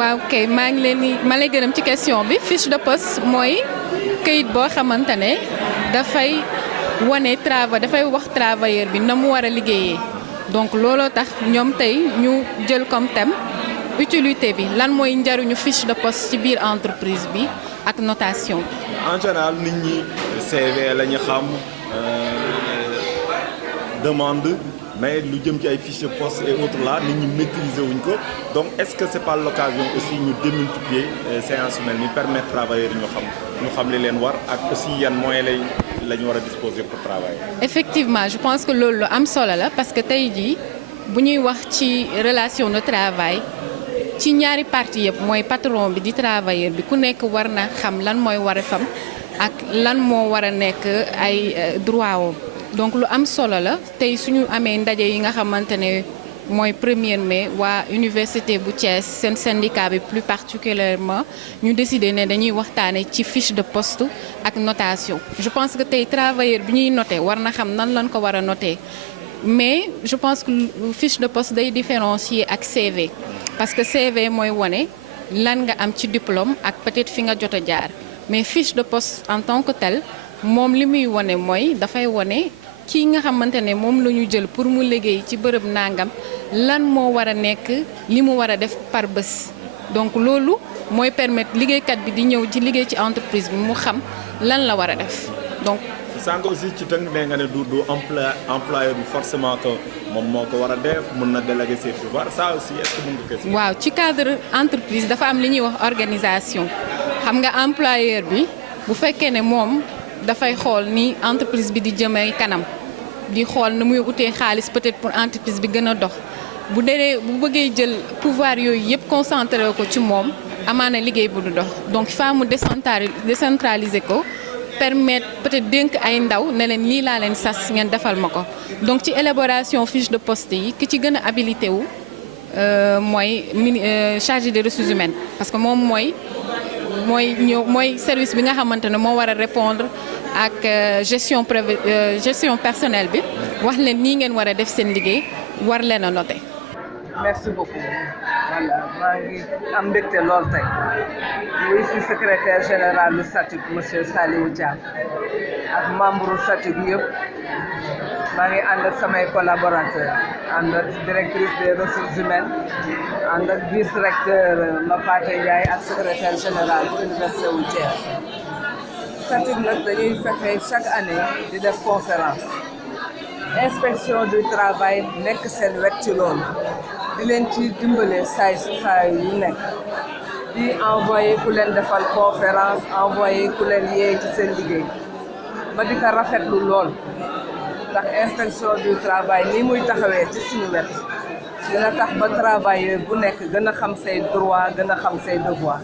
waaw kay maa ngi leen di ma lay gërëm ci question bi fiche de poste mooy këyit boo xamante ne dafay wane dafay wax travailleur bi na mu war a liggéeyee donc looloo tax ñoom tey ñu jël comme thème utilité bi lan mooy njariñu fiche de poste ci biir entreprise bi ak notation. En général nit ñi CV la ñu xam demande mais lu jëm ci ay fiche de poste et autres là nit ñi maîtriser wuñ ko donc est-ce que c'est pas l'occasion aussi ñu démultiplier séance yu mel ni permettre travailleurs ñu xam li leen war ak aussi yan moyens la ñu war a disposer pour travailler. Effectivement je pense que loolu lu am solo la parce que tey jii bu ñuy wax ci relation de travail ci ñaari parties yëpp mooy patron bi di travailleur bi ku nekk war na xam lan mooy wareefam ak lan moo war a nekk ay droit wam donc lu am solo la tey suñu amee ndaje yi nga xamante ne mooy 1er mai waa université bu Thiès seen syndicat bi plus particulièrement ñu décidé ne dañuy waxtaane ci fiche de poste ak notation je pense que tey travailleur bi ñuy noté war na xam nan lañ ko war a noté mais je pense que fiche de poste day différencier ak CV parce que CV mooy wane lan nga am ci diplôme ak peut-être fi nga jot a jaar mais fiche de poste en tant que tel moom li muy wane mooy dafay wane kii nga xamante ne moom la ñu jël pour mu liggéey ci bërëb nangam lan moo war a nekk li mu war a def par bés donc loolu mooy permettre liggéeykat bi di ñëw ci liggéey ci entreprise bi mu xam lan la war a def donc. sànq aussi ci tënk nee nga ne du employeur bi forcément que moom moo ko war a def mën na déléguer ses pouvoirs ça aussi est-ce que mën nga ko. waaw ci cadre entreprise dafa am li ñuy wax organisation xam nga employeur bi bu fekkee ne moom dafay xool ni entreprise bi di jëmee kanam di xool na muy utee xaalis peut-être pour entreprise bi gën a dox bu bëggee jël pouvoir yooyu yëpp concentré ko ci moom amaana liggéey bu du dox donc il faut mu décentraliser ko. permettre peut-être dénk ay ndaw ne leen lii laa leen sas ngeen defal ma ko donc ci élaboration fiche de poste yi ki ci gën a habilité wu mooy chargé des ressources humaines parce que moom mooy service bi nga xamante ne moo war a répondre ak gestion personnelle bi wax leen nii ngeen war a def seen liggéey war leen a noter. merci beaucoup voilà maa ngi am mbégte lool tey muy si secrétaire général du SATUC monsieur Saliou Thiam ak membre SATUC yëpp maa ngi ànd ak samay collaborateurs ànd ak directrice des ressources humaines ànd ak vice recteur Mapaté Ndiaye ak secrétaire général bu université wu Thiès SATUC nag dañuy fexe chaque année di def conférence inspection du travail nekk seen wet ci loolu di leen ci dimbale saay yu nekk di envoyé ku leen defal conférence envoyé ku leen yee ci seen liggéey ma di ko rafetlu lool ndax inspection du travail ni muy taxawee ci suñu wet dina tax ba travailleur bu nekk gën a xam say droit gën a xam say devoir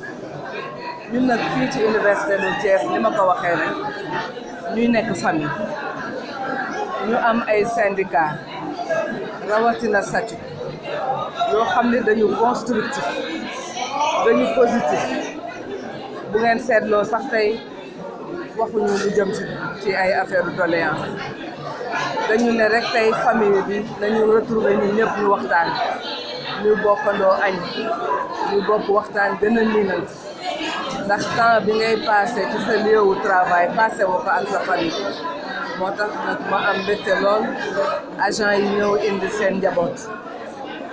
ñun nag fii ci université de Thiès ni ma ko waxee rek ñuy nekk famille ñu am ay syndicat rawatina SATUC yoo xam ne dañu constructif dañu positif bu ngeen seetloo sax tey waxuñu lu jëm ci ay affaire doléance dañu ne rek tey famille bi nañu retrouver ñu ñëpp ñu waxtaan ñu bokkandoo añ ñu bokk waxtaan gën a niinal ndax temps bi ngay passé ci sa lieu wu travail passé woo ko ak sa famille moo tax nag ma am mbégte lool agent yi ñëw indi seen njaboot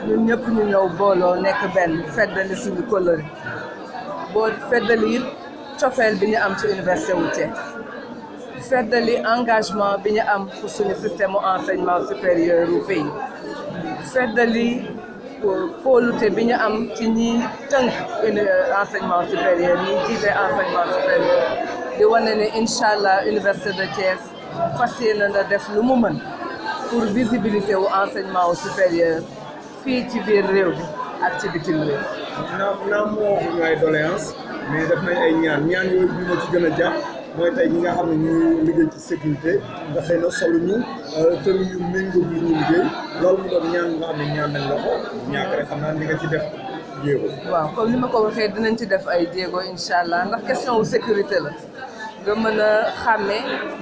ñun ñëpp ñu ñëw booloo nekk benn feddali suñu kóllëre boo feddali it cofeel bi ñu am ci université wu Thiès feddali engagement bi ñu am pour suñu système enseignement supérieur au pays feddali kóolute bi ñu am ci ñi tënk enseignement supérieur ñi jiite enseignement supérieur di wane ne incha allah université de Thiès fas yéene na def lu mu mën pour visibilité wu enseignement au supérieur fii ci biir réew bi ak ci bitim réew. naam moo waxuñu ay doléance mais def nañ ay ñaan yooyu bi ma ci gën a jàpp mooy tey ñi nga xam ne ñu liggéey ci sécurité nga xëy na solu ñu tënu yu méngoo bi ñu liggéey loolu mu doon ñaan nga xam ne ñaan nañ la ko ñàkk rek xam naa ni nga ci def jéego. waaw comme ni ma ko waxee dinañ ci def ay jéego incha allah ndax question wu sécurité la nga mën a xàmme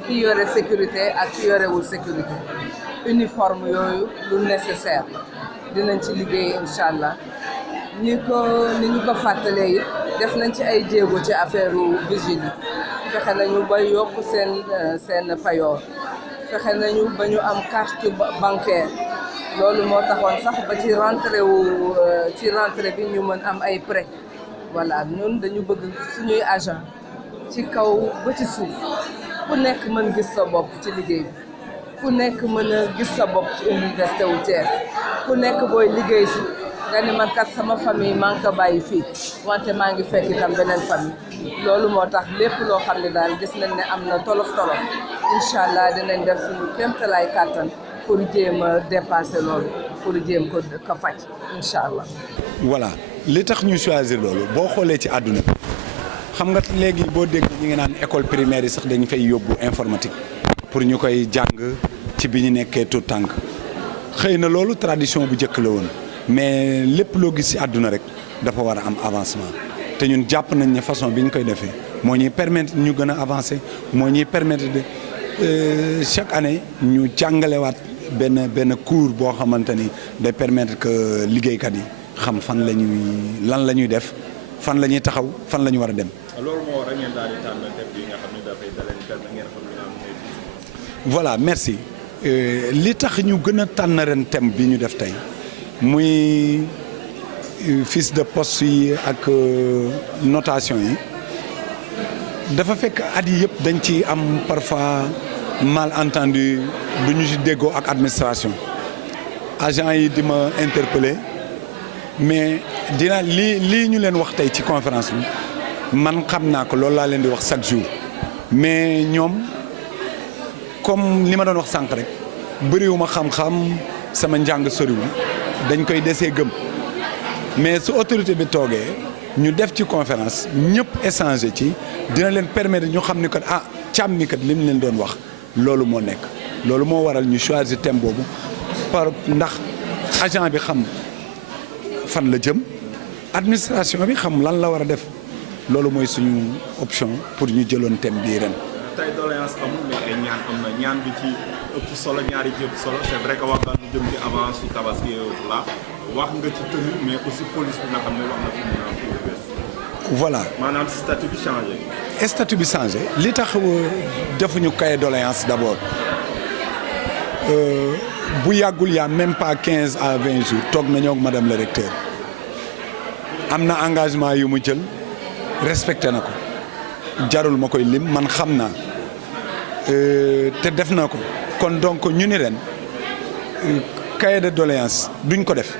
ki yore sécurité ak ki yorewul sécurité uniforme yooyu lu nécessaire dinañ ci liggéey incha allah ni ñu ko fàttalee it def nañ ci ay jéego ci affaire vigile yi fexe nañu ba yokk seen payoor fexe nañu ba ñu am carte bancaire loolu moo taxoon sax ba ci rentrée bi ñu mën am ay prêt voilà ñun dañu bëgg suñuy agent ci kaw ba ci suuf ku nekk mën gis sa bopp ci liggéey bi ku nekk mën a gis sa bopp ci université wu Thiès ku nekk booy liggéey si nga ni man kat sama famille maa ngi ko bàyyi fii wante maa ngi fekk itam beneen famille loolu moo tax lépp loo xam ne daal gis nañ ne am na tolof incha allah dinañ def suñu kéemtalaay kàttan pour jéem a dépasser loolu pour jéem ko faj incha allah. voilà li tax ñu choisir loolu boo xoolee ci àdduna bi xam nga léegi boo dégg ñu ngi naan école primaire yi sax dañu fay yóbbu informatique pour ñu koy jàng ci bi ñu nekkee tout tànk xëy na loolu tradition bu njëkk la woon mais lépp loo gis ci àdduna rek dafa war a am avancement te ñun jàpp nañ ne façon bi ñu koy defee moo ñuy permettre ñu gën a avancer moo ñuy permettre de chaque année ñu jàngalewaat benn cours boo xamante ni day permettre que liggéeykat yi xam fan lan la ñuy def fan la ñuy taxaw fan la ñu war a dem. loolu moo war a ngeen daal di tànn thème bi nga xam ne dafay dalee thème ngeen xam ne voilà merci li tax ñu gën a tànn ren thème bi ñu def tey muy fiche de poste yi ak notation yi dafa fekk at yi yëpp dañ ci am parfois malentendu du ñu ci déggoo ak administration agent yi di ma interpeller mais lii ñu leen wax tey ci conférence bi man xam naa ko loolu laa leen di wax chaque jour mais ñoom comme li ma doon wax sànq rek bëriwuma xam-xam sama njàng soriwul dañ koy desee gëm mais su autorité bi toogee ñu def ci conférence ñëpp échanger ci dina leen permettre ñu xam ni kat càmm mi kat li mu leen doon wax loolu moo nekk loolu moo waral ñu choisir thème boobu ndax agent bi xam fan la jëm administration bi xam lan la war a def loolu mooy suñu option pour ñu jëloon thème bii ren. tey doléance amul mais ay ñaan am na ñaan bi ci ëpp solo ñaar yi ci ëpp solo c'est vrai que wax nga lu jëm ci avance su tabaski la wax nga ci tenue mais aussi police bi nga xam ne wax na fi mu naan voilà maanaam statut bi changé. statut bi changé li tax defuñu cahier doléance d'abord bu yàggul yaa même pas 15 à 20 jours toog nañoo ak madame le recteur am na engagement yu mu jël respecté na ko jarul ma koy lim man xam naa te def na ko kon donc ñu ni ren cahier de doléance duñ ko def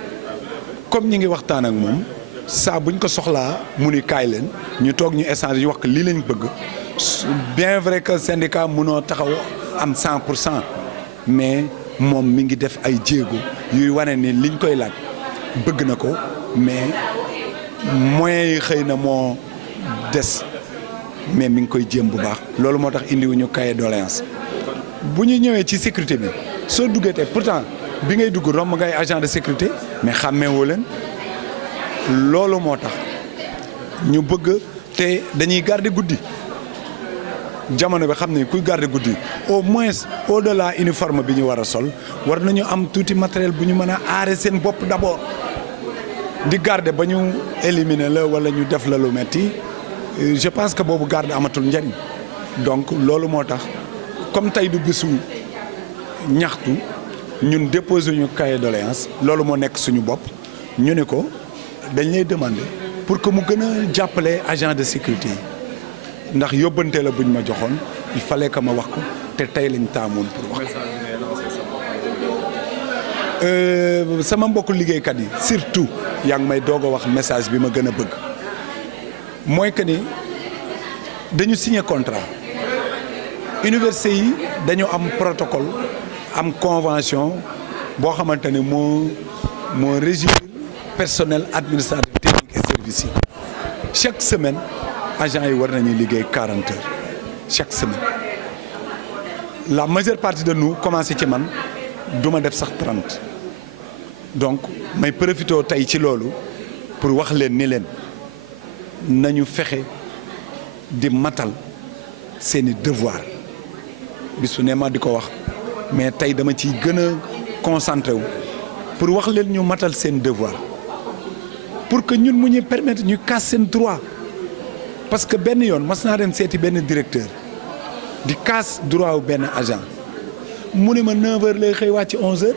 comme ñi ngi waxtaan ak moom saa buñ ko soxlaa mu ni kaay leen ñu toog ñu échange ñu wax que lii lañ bëgg bien vrai que syndicat mënoo taxaw am 100% mais moom mi ngi def ay jéego yuy wane ni liñ koy laaj bëgg na ko mais moyens yi xëy na moo des mais mi ngi koy jéem bu baax loolu moo tax indiwuñu cahier doléance bu ñu ñëwee ci sécurité bi soo duggee te pourtant bi ngay dugg romb ngay agent de sécurité mais xàmmeewoo leen loolu moo tax ñu bëgg te dañuy garder guddi jamono bi xam ne kuy garder guddi au moins au delà uniforme bi ñu war a sol war nañu am tuuti matériel bu ñu mën a aare seen bopp d'abord di garder ba ñu éliminer la wala ñu def la lu metti je pense que boobu garde amatul njariñ donc loolu moo tax comme tey du bisu ñaxtu ñun déposé ñu cahier doléance loolu moo nekk suñu bopp ñu ne ko dañ lay demander pour que mu gën a jàppale agent de sécurité yi ndax yóbbante la buñ ma joxoon il fallait que ma wax ko te tey lañ taamoon pour wax ko sama mbokku liggéeykat yi surtout yaa ngi may doog a wax message bi ma gën a bëgg mooy que ni dañu signé contrat université yi dañu am protocole am convention boo xamante ni moo régir personnel administratif technique et service yi chaque semaine agents yi war nañu liggéey 40 heures chaque semaine la majeure partie de nous commencé ci man du ma def sax 30 donc may profité tey ci loolu pour wax leen ni leen nañu fexe di matal seeni devoir bisu ne ma di ko wax mais tey dama ciy gën a concentré wu pour wax leen ñu matal seen devoir pour que ñun mu ñuy permettre ñu casse seen droit parce que benn yoon mas naa dem seeti benn directeur di casse droit wu benn agent mu ne ma 9h lay xëy wàcc 11h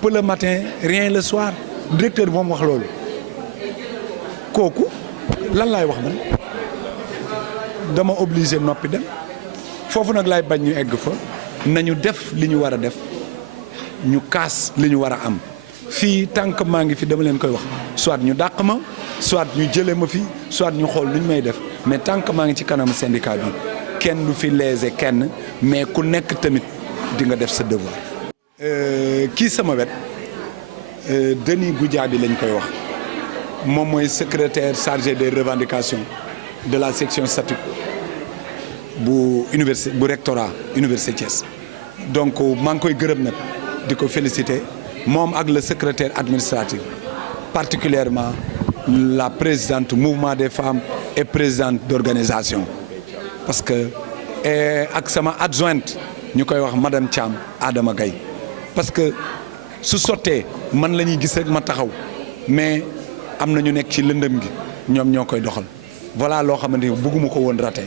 peu le matin rien le soir directeur moom wax loolu kooku lan laay wax man dama obligé noppi dem foofu nag laay bañ ñu egg fa nañu def li ñu war a def ñu kaas li ñu war a am fii tànk maa ngi fi dama leen koy wax soit ñu dàq ma soit ñu jëlee ma fi soit ñu xool lu ñu may def mais tànk maa ngi ci kanam syndicat bi kenn du fi léser kenn mais ku nekk tamit di nga def sa devoir. kii sama wet Denis Goudiaby lañ koy wax moom mooy secrétaire chargé des revendications de la section statut bu université bu rectorat université Thiès donc maa ngi koy gërëm nag di ko féliciter moom ak le secrétaire administratif particulièrement la présidente mouvement des femmes et présidente d'organisation parce que ak sama adjointe ñu koy wax madame Thiam Adama Gaye parce que su sottee man la ñuy gis rek ma taxaw mais am na ñu nekk ci lëndëm gi ñoom ñoo koy doxal voilà loo xamante ni bëgguma ko woon raté